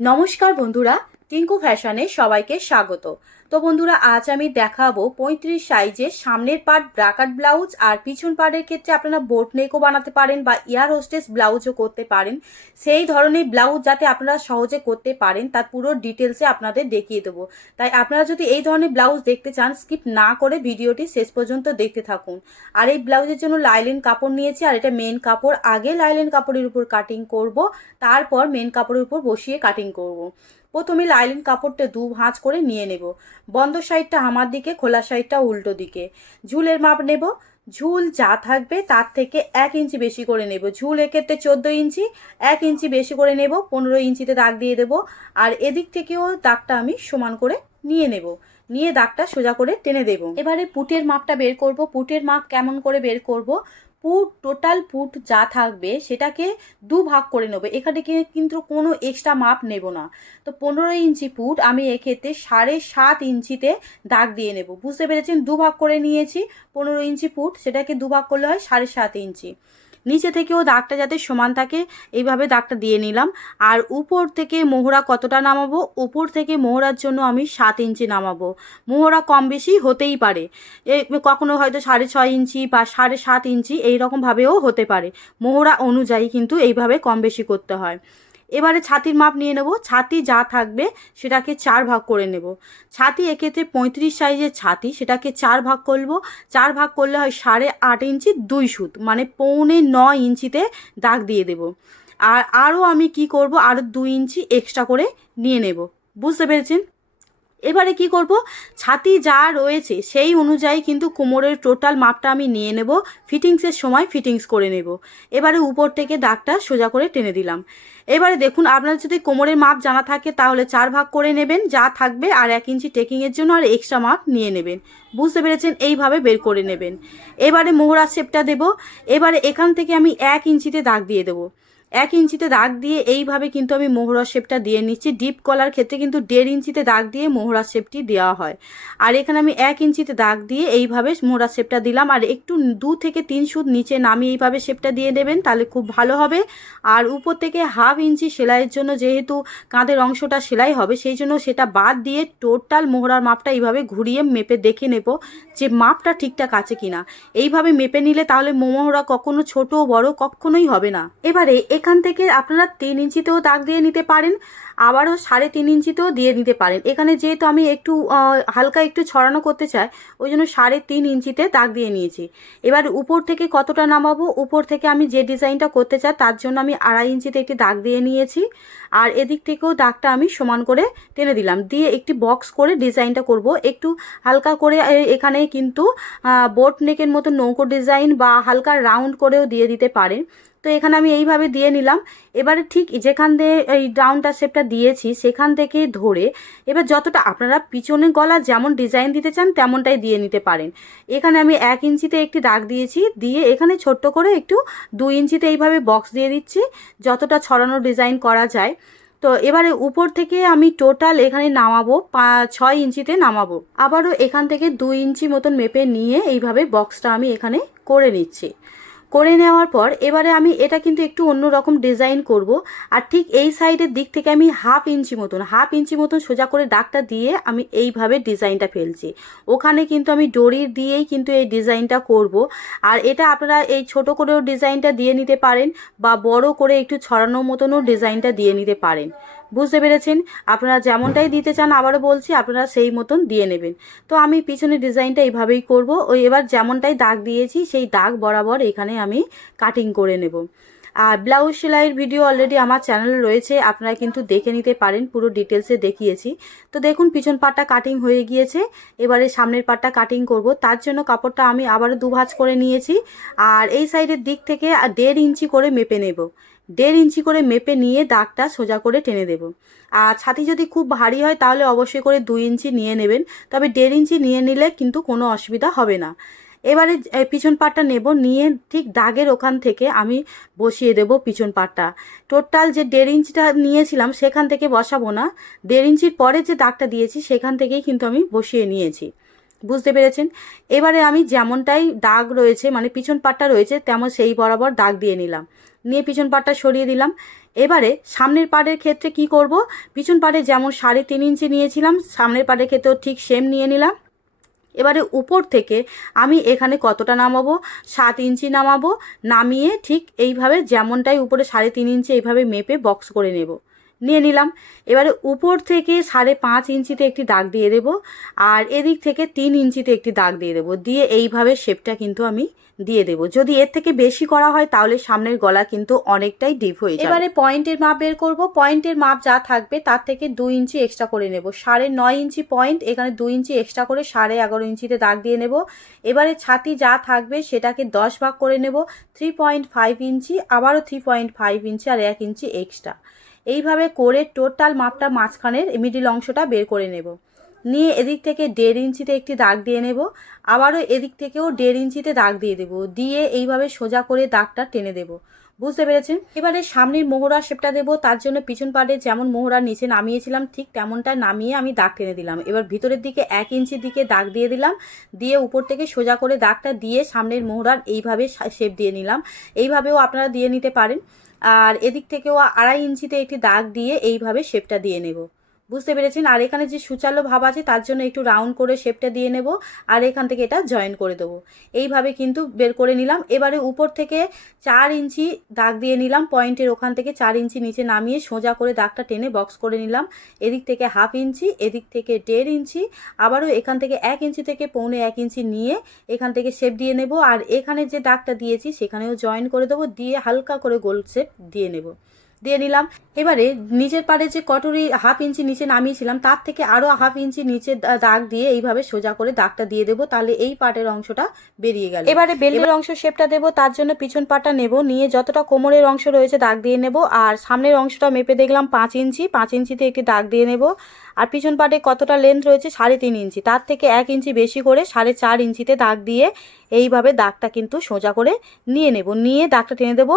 নমস্কার বন্ধুরা টিঙ্কু ফ্যাশনে সবাইকে স্বাগত। তো বন্ধুরা, আজ আমি দেখাবো পঁয়ত্রিশ সাইজের সামনের পার্ট ব্রাকাট ব্লাউজ আর পিছন পার্টের ক্ষেত্রে আপনারা বোট নেকও বানাতে পারেন বা ইয়ার হোস্টেস ব্লাউজও করতে পারেন। সেই ধরনের ব্লাউজ যাতে আপনারা সহজে করতে পারেন, তার পুরো ডিটেলসে আপনাদের দেখিয়ে দেবো। তাই আপনারা যদি এই ধরনের ব্লাউজ দেখতে চান, স্কিপ না করে ভিডিওটি শেষ পর্যন্ত দেখতে থাকুন। আর এই ব্লাউজের জন্য লাইলেন কাপড় নিয়েছি, আর এটা মেন কাপড়। আগে লাইলেন কাপড়ের উপর কাটিং করব, তারপর মেন কাপড়ের উপর বসিয়ে কাটিং করব। প্রথমে লাইলিন কাপড়টা দু ভাঁজ করে নিয়ে নেব। বন্ধ সাইডটা আমার দিকে, খোলা সাইডটা উল্টো দিকে। ঝুলের মাপ নেব। ঝুল যা থাকবে তার থেকে এক ইঞ্চি বেশি করে নেব। ঝুল এক্ষেত্রে চোদ্দ ইঞ্চি, এক ইঞ্চি বেশি করে নেব। পনেরো ইঞ্চিতে দাগ দিয়ে দেব। আর এদিক থেকেও দাগটা আমি সমান করে নিয়ে নেব। নিয়ে দাগটা সোজা করে টেনে দেব। এবারে পুটের মাপটা বের করব। পুটের মাপ কেমন করে বের করব? পুট টোটাল পুট যা থাকবে সেটাকে দু ভাগ করে নেব। এখানে কিন্তু কোনো এক্সট্রা মাপ নেব না। তো পনেরো ইঞ্চি পুট আমি এক্ষেত্রে সাড়ে সাত ইঞ্চিতে দাগ দিয়ে নেব। বুঝতে পেরেছেন? দু ভাগ করে নিয়েছি। পনেরো ইঞ্চি পুট, সেটাকে দু ভাগ করলে হয় সাড়ে সাত ইঞ্চি। নিচে থেকেও দাগটা যাতে সমান থাকে, এইভাবে দাগটা দিয়ে নিলাম। আর উপর থেকে মোহরা কতটা নামাবো? উপর থেকে মোহরার জন্য আমি সাত ইঞ্চি নামাবো। মোহরা কম বেশি হতেই পারে। কখনো হয়তো সাড়ে ছয় ইঞ্চি বা সাড়ে সাত ইঞ্চি এইরকমভাবেও হতে পারে। মোহরা অনুযায়ী কিন্তু এইভাবে কম বেশি করতে হয়। এবারে ছাতির মাপ নিয়ে নেব। ছাতি যা থাকবে সেটাকে চার ভাগ করে নেব। ছাতি এক্ষেত্রে পঁয়ত্রিশ সাইজের ছাতি, সেটাকে চার ভাগ করব। চার ভাগ করলে হয় সাড়ে আট ইঞ্চি দুই সুত মানে পৌনে নয় ইঞ্চিতে দাগ দিয়ে দেব। আর আরও আমি কি করব? আরও দুই ইঞ্চি এক্সট্রা করে নিয়ে নেব। বুঝতে পেরেছেন? এবারে কি করব? ছাতি যা রয়েছে সেই অনুযায়ী কিন্তু কোমরের টোটাল মাপটা আমি নিয়ে নেব। ফিটিংসের সময় ফিটিংস করে নেব। এবারে উপর থেকে দাগটা সোজা করে টেনে দিলাম। এবারে দেখুন, আপনার যদি কোমরের মাপ জানা থাকে তাহলে চার ভাগ করে নেবেন, যা থাকবে আর এক ইঞ্চি টেকিংয়ের জন্য আর এক্সট্রা মাপ নিয়ে নেবেন। বুঝতে পেরেছেন? এইভাবে বের করে নেবেন। এবারে মোহরা শেপটা দেব। এবারে এখান থেকে আমি এক ইঞ্চিতে দাগ দিয়ে দেবো। এক ইঞ্চিতে দাগ দিয়ে এইভাবে কিন্তু আমি মোহরা শেপটা দিয়ে নিচ্ছি। ডিপ কলার ক্ষেত্রে কিন্তু দেড় ইঞ্চিতে দাগ দিয়ে মোহরা শেপটি দেওয়া হয়। আর এখানে আমি এক ইঞ্চিতে দাগ দিয়ে এইভাবে মোহরা শেপটা দিলাম। আর একটু দু থেকে তিন সুদ নিচে নামিয়ে এইভাবে শেপটা দিয়ে দেবেন, তাহলে খুব ভালো হবে। আর উপর থেকে হাফ ইঞ্চি সেলাইয়ের জন্য যেহেতু কাঁধের অংশটা সেলাই হবে, সেই জন্য সেটা বাদ দিয়ে টোটাল মোহরার মাপটা এইভাবে ঘুরিয়ে মেপে দেখে নেব যে মাপটা ঠিকঠাক আছে কিনা। এইভাবে মেপে নিলে তাহলে মোহরা কখনো ছোট বড় কখনোই হবে না। এবারে এখান থেকে আপনারা তিন ইঞ্চিতেও দাগ দিয়ে নিতে পারেন, আবারও সাড়ে তিন ইঞ্চিতেও দিয়ে নিতে পারেন। এখানে যেহেতু আমি একটু হালকা একটু ছড়ানো করতে চাই, ওই জন্য সাড়ে তিন ইঞ্চিতে দাগ দিয়ে নিয়েছি। এবার উপর থেকে কতটা নামাবো? উপর থেকে আমি যে ডিজাইনটা করতে চাই, তার জন্য আমি আড়াই ইঞ্চিতে একটি দাগ দিয়ে নিয়েছি। আর এদিক থেকেও দাগটা আমি সমান করে টেনে দিলাম। দিয়ে একটি বক্স করে ডিজাইনটা করব। একটু হালকা করে এখানে কিন্তু বোট নেকের মতো নৌকো ডিজাইন বা হালকা রাউন্ড করেও দিয়ে দিতে পারেন। তো এখানে আমি এইভাবে দিয়ে নিলাম। এবারে ঠিক যেখান দিয়ে এই ডাউনটা শেপটা দিয়েছি, সেখান থেকে ধরে এবার যতটা আপনারা পিছনে গলা যেমন ডিজাইন দিতে চান, তেমনটাই দিয়ে নিতে পারেন। এখানে আমি এক ইঞ্চিতে একটি দাগ দিয়েছি, দিয়ে এখানে ছোট্ট করে একটু দুই ইঞ্চিতে এইভাবে বক্স দিয়ে দিচ্ছি, যতটা ছড়ানো ডিজাইন করা যায়। তো এবারে উপর থেকে আমি টোটাল এখানে নামাবো ছয় ইঞ্চিতে নামাবো। আবারও এখান থেকে দুই ইঞ্চি মতন মেপে নিয়ে এইভাবে বক্সটা আমি এখানে করে নিচ্ছি। করে নেওয়ার পর এবারে আমি এটা কিন্তু একটু অন্যরকম ডিজাইন করব। আর ঠিক এই সাইডের দিক থেকে আমি হাফ ইঞ্চি মতন, হাফ ইঞ্চি মতন সোজা করে দাগটা দিয়ে আমি এইভাবে ডিজাইনটা ফেলছি। ওখানে কিন্তু আমি ডরির দিয়েই কিন্তু এই ডিজাইনটা করব। আর এটা আপনারা এই ছোট করেও ডিজাইনটা দিয়ে নিতে পারেন বা বড় করে একটু ছড়ানোর মতনও ডিজাইনটা দিয়ে নিতে পারেন। বুঝতে পেরেছেন? আপনারা যেমনটাই দিতে চান, আবারও বলছি, আপনারা সেই মতন দিয়ে নেবেন। তো আমি পিছনে ডিজাইনটা এইভাবেই করব। ওই এবার যেমনটাই দাগ দিয়েছি, সেই দাগ বরাবর এখানে আমি কাটিং করে নেব। আর ব্লাউজ সেলাইয়ের ভিডিও অলরেডি আমার চ্যানেলে রয়েছে, আপনারা কিন্তু দেখে নিতে পারেন, পুরো ডিটেলসে দেখিয়েছি। তো দেখুন, পিছন পাটটা কাটিং হয়ে গিয়েছে। এবারে সামনের পাটটা কাটিং করব। তার জন্য কাপড়টা আমি আবারও দু ভাঁজ করে নিয়েছি। আর এই সাইডের দিক থেকে দেড় ইঞ্চি করে মেপে নেব। দেড় ইঞ্চি করে মেপে নিয়ে দাগটা সোজা করে টেনে দেব। আর ছাতি যদি খুব ভারী হয় তাহলে অবশ্যই করে দুই ইঞ্চি নিয়ে নেবেন, তবে দেড় ইঞ্চি নিয়ে নিলে কিন্তু কোনো অসুবিধা হবে না। এবারে পিছন পাটটা নেব, নিয়ে ঠিক দাগের ওখান থেকে আমি বসিয়ে দেব পিছন পাটটা। টোটাল যে দেড় ইঞ্চিটা নিয়েছিলাম সেখান থেকে বসাবো না, দেড় ইঞ্চির পরে যে দাগটা দিয়েছি সেখান থেকেই কিন্তু আমি বসিয়ে নিয়েছি। বুঝতে পেরেছেন? এবারে আমি যেমনটাই দাগ রয়েছে মানে পিছন পাটটা রয়েছে, তেমন সেই বরাবর দাগ দিয়ে নিলাম। নিয়ে পিছন পাটটা সরিয়ে দিলাম। এবারে সামনের পাড়ের ক্ষেত্রে কি করব? পিছন পাড়ে যেমন সাড়ে তিন ইঞ্চি নিয়েছিলাম, সামনের পাড়ের ক্ষেত্রেও ঠিক সেম নিয়ে নিলাম। এবারে উপর থেকে আমি এখানে কতটা নামাবো? সাত ইঞ্চি নামাবো, নামিয়ে ঠিক এইভাবে যেমনটাই উপরে সাড়ে তিন ইঞ্চি এইভাবে মেপে বক্স করে নেব। নিয়ে নিলাম। এবারে উপর থেকে সাড়ে পাঁচ ইঞ্চিতে একটি দাগ দিয়ে দেব আর এদিক থেকে তিন ইঞ্চিতে একটি দাগ দিয়ে দেবো। দিয়ে এইভাবে শেপটা কিন্তু আমি দিয়ে দেবো। যদি এর থেকে বেশি করা হয় তাহলে সামনের গলা কিন্তু অনেকটাই ডিপ হয়ে যাবে। এবারে পয়েন্টের মাপ বের করব। পয়েন্টের মাপ যা থাকবে তার থেকে দুই ইঞ্চি এক্সট্রা করে নেব। সাড়ে নয় ইঞ্চি পয়েন্ট, এখানে দুই ইঞ্চি এক্সট্রা করে সাড়ে এগারো ইঞ্চিতে দাগ দিয়ে নেব। এবারে ছাতি যা থাকবে সেটাকে দশ ভাগ করে নেব। থ্রি পয়েন্ট ফাইভ ইঞ্চি, আবারও থ্রি পয়েন্ট ফাইভ ইঞ্চি আর এক ইঞ্চি এক্সট্রা। এইভাবে করে টোটাল মাপটা মাঝখানের মিডিল অংশটা বের করে নেব। নিয়ে এদিক থেকে দেড় ইঞ্চিতে একটি দাগ দিয়ে নেব। আবারও এদিক থেকেও দেড় ইঞ্চিতে দাগ দিয়ে দেব। দিয়ে এইভাবে সোজা করে দাগটা টেনে দেব। বুঝতে পেরেছেন? এবারে সামনের মোহরা শেপটা দেবো। তার জন্য পিছন পাড়ে যেমন মোহরার নিচে নামিয়েছিলাম, ঠিক তেমনটা নামিয়ে আমি দাগ টেনে দিলাম। এবার ভিতরের দিকে এক ইঞ্চির দিকে দাগ দিয়ে দিলাম। দিয়ে উপর থেকে সোজা করে দাগটা দিয়ে সামনের মোহরার এইভাবে শেপ দিয়ে নিলাম। এইভাবেও আপনারা দিয়ে নিতে পারেন। আর এদিক থেকেও আড়াই ইঞ্চিতে একটি দাগ দিয়ে এইভাবে শেপটা দিয়ে নেব। বুঝতে পেরেছেন? আর এখানে যে সুচালো ভাব আছে, তার জন্য একটু রাউন্ড করে শেপটা দিয়ে নেব আর এখান থেকে এটা জয়েন করে দেবো। এইভাবে কিন্তু বের করে নিলাম। এবারে উপর থেকে চার ইঞ্চি দাগ দিয়ে নিলাম। পয়েন্টের ওখান থেকে চার ইঞ্চি নিচে নামিয়ে সোজা করে দাগটা টেনে বক্স করে নিলাম। এদিক থেকে হাফ ইঞ্চি, এদিক থেকে দেড় ইঞ্চি, আবারও এখান থেকে এক ইঞ্চি থেকে পৌনে এক ইঞ্চি নিয়ে এখান থেকে শেপ দিয়ে নেব। আর এখানে যে দাগটা দিয়েছি, সেখানেও জয়েন করে দেবো। দিয়ে হালকা করে গোল শেপ দিয়ে নেব। দিয়ে নিলাম। এবারে নিচের পাড়ে যে কটরি হাফ ইঞ্চি নিচে নামিয়েছিলাম তার থেকে আরও হাফ ইঞ্চি নিচে দাগ দিয়ে এইভাবে সোজা করে দাগটা দিয়ে দেবো তাহলে এই পাটের অংশটা বেরিয়ে গেল। এবারে বেলের অংশ শেপটা দেবো তার জন্য পিছন পাটটা নেব নিয়ে যতটা কোমরের অংশ রয়েছে দাগ দিয়ে নেব আর সামনের অংশটা মেপে দেখলাম পাঁচ ইঞ্চি পাঁচ ইঞ্চিতে একটি দাগ দিয়ে নেব। আর পিছন পাটে কতটা লেন্থ রয়েছে সাড়ে তিন ইঞ্চি তার থেকে এক ইঞ্চি বেশি করে সাড়ে চার ইঞ্চিতে দাগ দিয়ে এইভাবে দাগটা কিন্তু সোজা করে নিয়ে নেব নিয়ে দাগটা টেনে দেবো।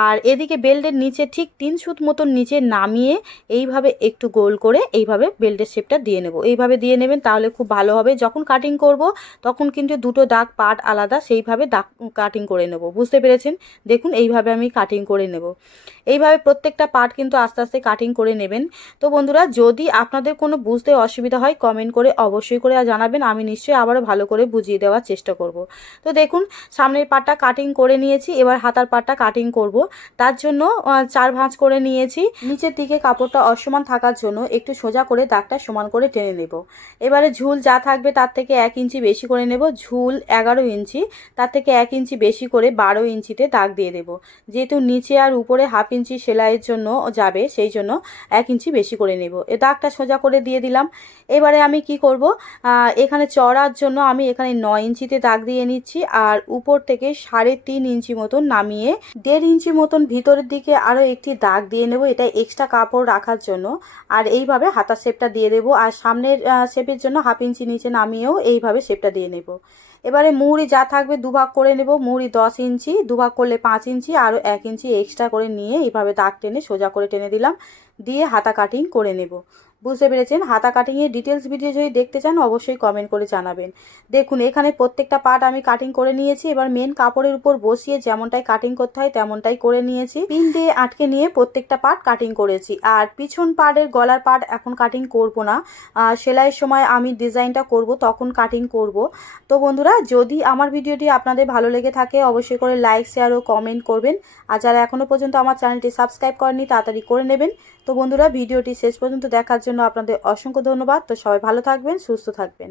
আর এদিকে বেল্টের নিচে ঠিক তিন সুত মতন নিচে নামিয়ে এইভাবে একটু গোল করে এইভাবে বেল্টের শেপটা দিয়ে নেব। এইভাবে দিয়ে নেবেন তাহলে খুব ভালো হবে। যখন কাটিং করব, তখন কিন্তু দুটো দাগ পাট আলাদা, সেইভাবে দাগ কাটিং করে নেব। বুঝতে পেরেছেন? দেখুন, এইভাবে আমি কাটিং করে নেব। এইভাবে প্রত্যেকটা পার্ট কিন্তু আস্তে আস্তে কাটিং করে নেবেন। তো বন্ধুরা, যদি আপনাদের কোনো বুঝতে অসুবিধা হয় কমেন্ট করে অবশ্যই করে জানাবেন। আমি নিশ্চয়ই আবারও ভালো করে বুঝিয়ে দেওয়ার চেষ্টা করব। তো দেখুন, সামনের পাটটা কাটিং করে নিয়েছি। এবার হাতার পাটটা কাটিং করব। তার জন্য চার ভাঁজ করে নিয়েছি। নিচের দিকে কাপড়টা অসমান থাকার জন্য একটু সোজা করে দাগটা সমান করে টেনে নেব। এবারে ঝুল যা থাকবে তার থেকে এক ইঞ্চি বেশি করে নেব। ঝুল এগারো ইঞ্চি, তার থেকে এক ইঞ্চি বেশি করে বারো ইঞ্চিতে দাগ দিয়ে দেব। যেহেতু নিচে আর উপরে হাফ ইঞ্চি সেলাইয়ের জন্য যাবে, সেই জন্য এক ইঞ্চি বেশি করে নেব। এ দাগটা সোজা করে দিয়ে দিলাম। এবারে আমি কি করব? এখানে চড়ার জন্য আমি এখানে নয় ইঞ্চিতে দাগ দিয়ে নিচ্ছি আর উপর থেকে সাড়ে তিন ইঞ্চি মতন নামিয়ে দেড় ইঞ্চি মতন ভিতরের দিকে আরও একটি দাগ দিয়ে নেব? এটা এক্সট্রা কাপড় রাখার জন্য। আর এইভাবে হাতার শেপটা দিয়ে দেবো। আর সামনের শেপের জন্য হাফ ইঞ্চি নিচে নামিয়েও এইভাবে শেপটা দিয়ে নেব। এবারে মুড়ি যা থাকবে দুভাগ করে নেব। মুড়ি দশ ইঞ্চি দুভাগ করলে পাঁচ ইঞ্চি আরও এক ইঞ্চি এক্সট্রা করে নিয়ে এইভাবে দাগ টেনে সোজা করে টেনে দিলাম। দিয়ে হাতা কাটিং করে নেব। বুঝতে পেরেছেন? হাতা কাটিংয়ের ডিটেলস ভিডিও যদি দেখতে চান, অবশ্যই কমেন্ট করে জানাবেন। দেখুন, এখানে প্রত্যেকটা পার্ট আমি কাটিং করে নিয়েছি। এবার মেন কাপড়ের উপর বসিয়ে যেমনটাই কাটিং করতে হয়, তেমনটাই করে নিয়েছি। পিন দিয়ে আটকে নিয়ে প্রত্যেকটা পার্ট কাটিং করেছি। আর পিছন পার্টের গলার পার্ট এখন কাটিং করব না। সেলাইয়ের সময় আমি ডিজাইনটা করব, তখন কাটিং করব। তো বন্ধুরা, যদি আমার ভিডিওটি আপনাদের ভালো লেগে থাকে, অবশ্যই করে লাইক শেয়ার ও কমেন্ট করবেন। আর যারা এখনও পর্যন্ত আমার চ্যানেলটি সাবস্ক্রাইব করেনি তাড়াতাড়ি করে নেবেন। তো বন্ধুরা, ভিডিওটি শেষ পর্যন্ত দেখার জন্য আপনাদের অসংখ্য ধন্যবাদ। তো সবাই ভালো থাকবেন, সুস্থ থাকবেন।